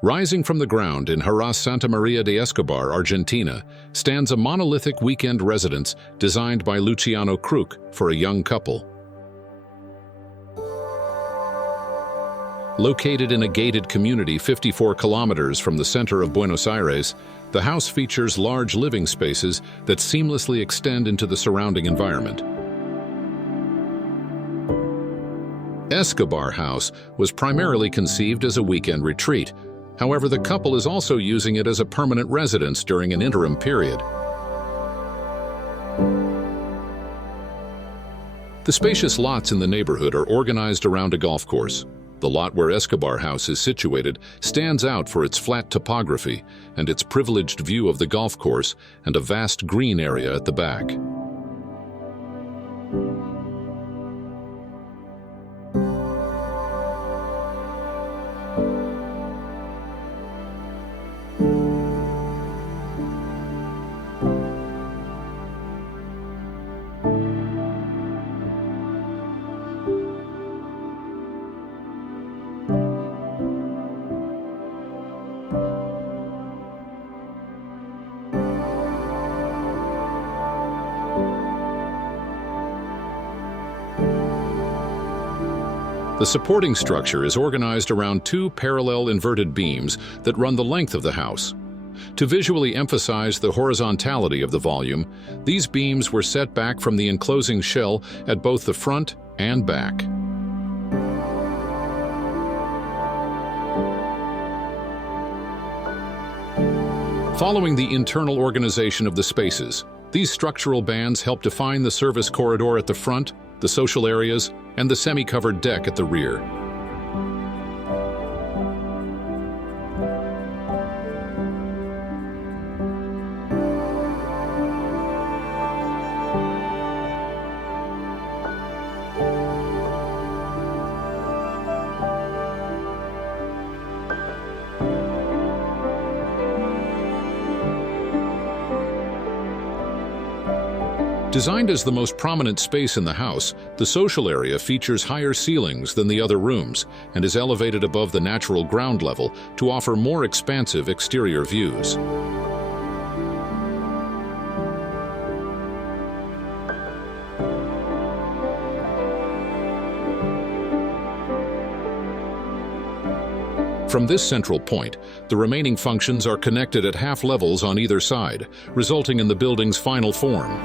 Rising from the ground in Harras Santa Maria de Escobar, Argentina, stands a monolithic weekend residence designed by Luciano Kruk for a young couple. Located in a gated community 54 kilometers from the center of Buenos Aires, the house features large living spaces that seamlessly extend into the surrounding environment. Escobar House was primarily conceived as a weekend retreat. However, the couple is also using it as a permanent residence during an interim period. The spacious lots in the neighborhood are organized around a golf course. The lot where Escobar House is situated stands out for its flat topography and its privileged view of the golf course and a vast green area at the back. The supporting structure is organized around two parallel inverted beams that run the length of the house. To visually emphasize the horizontality of the volume, these beams were set back from the enclosing shell at both the front and back. Following the internal organization of the spaces, these structural bands help define the service corridor at the front, the social areas, and the semi-covered deck at the rear. Designed as the most prominent space in the house, the social area features higher ceilings than the other rooms and is elevated above the natural ground level to offer more expansive exterior views. From this central point, the remaining functions are connected at half levels on either side, resulting in the building's final form.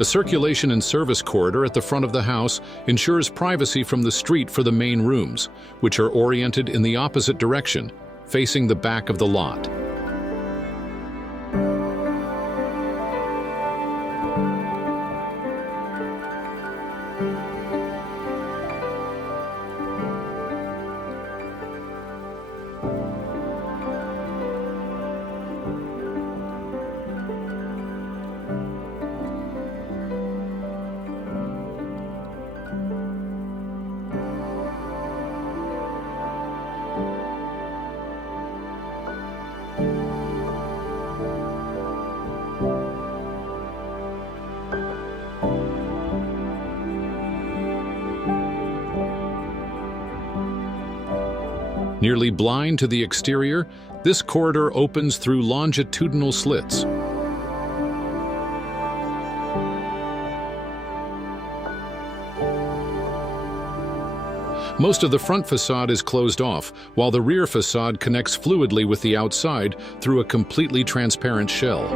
A circulation and service corridor at the front of the house ensures privacy from the street for the main rooms, which are oriented in the opposite direction, facing the back of the lot. Nearly blind to the exterior, this corridor opens through longitudinal slits. Most of the front facade is closed off, while the rear facade connects fluidly with the outside through a completely transparent shell.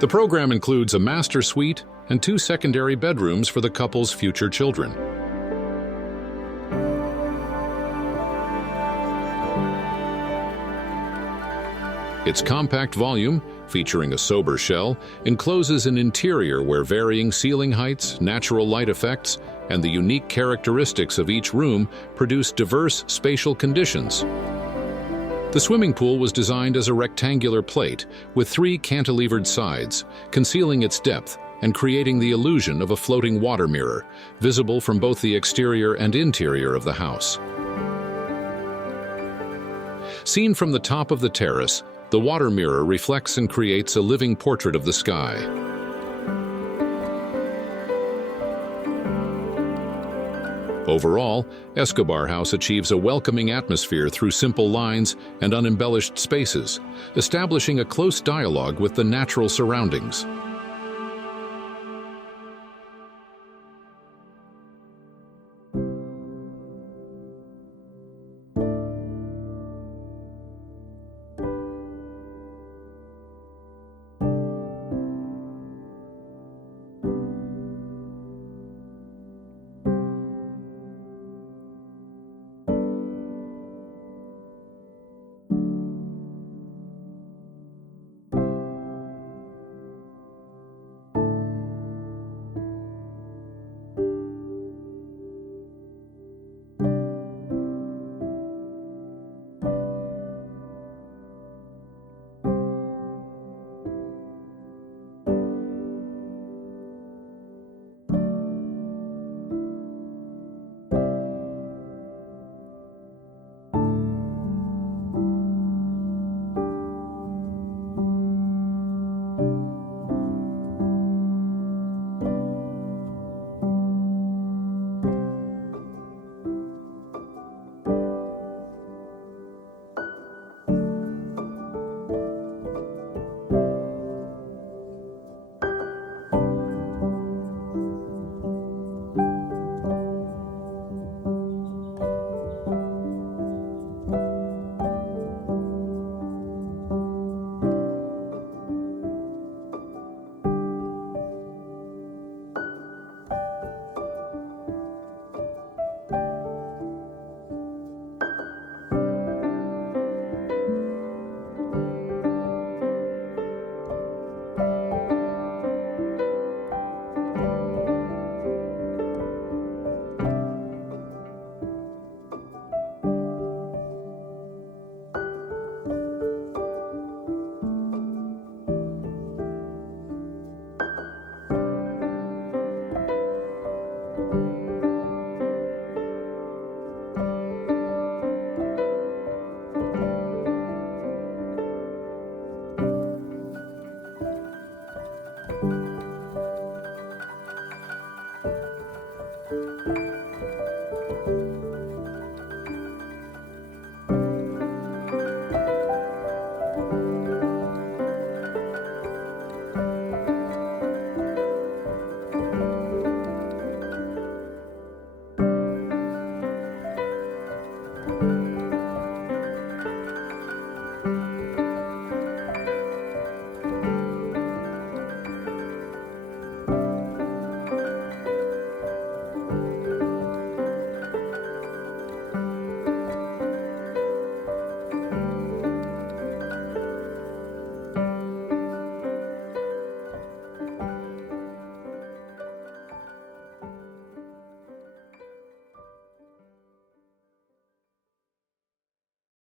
The program includes a master suite and 2 secondary bedrooms for the couple's future children. Its compact volume, featuring a sober shell, encloses an interior where varying ceiling heights, natural light effects, and the unique characteristics of each room produce diverse spatial conditions. The swimming pool was designed as a rectangular plate with 3 cantilevered sides, concealing its depth and creating the illusion of a floating water mirror, visible from both the exterior and interior of the house. Seen from the top of the terrace, the water mirror reflects and creates a living portrait of the sky. Overall, Escobar House achieves a welcoming atmosphere through simple lines and unembellished spaces, establishing a close dialogue with the natural surroundings.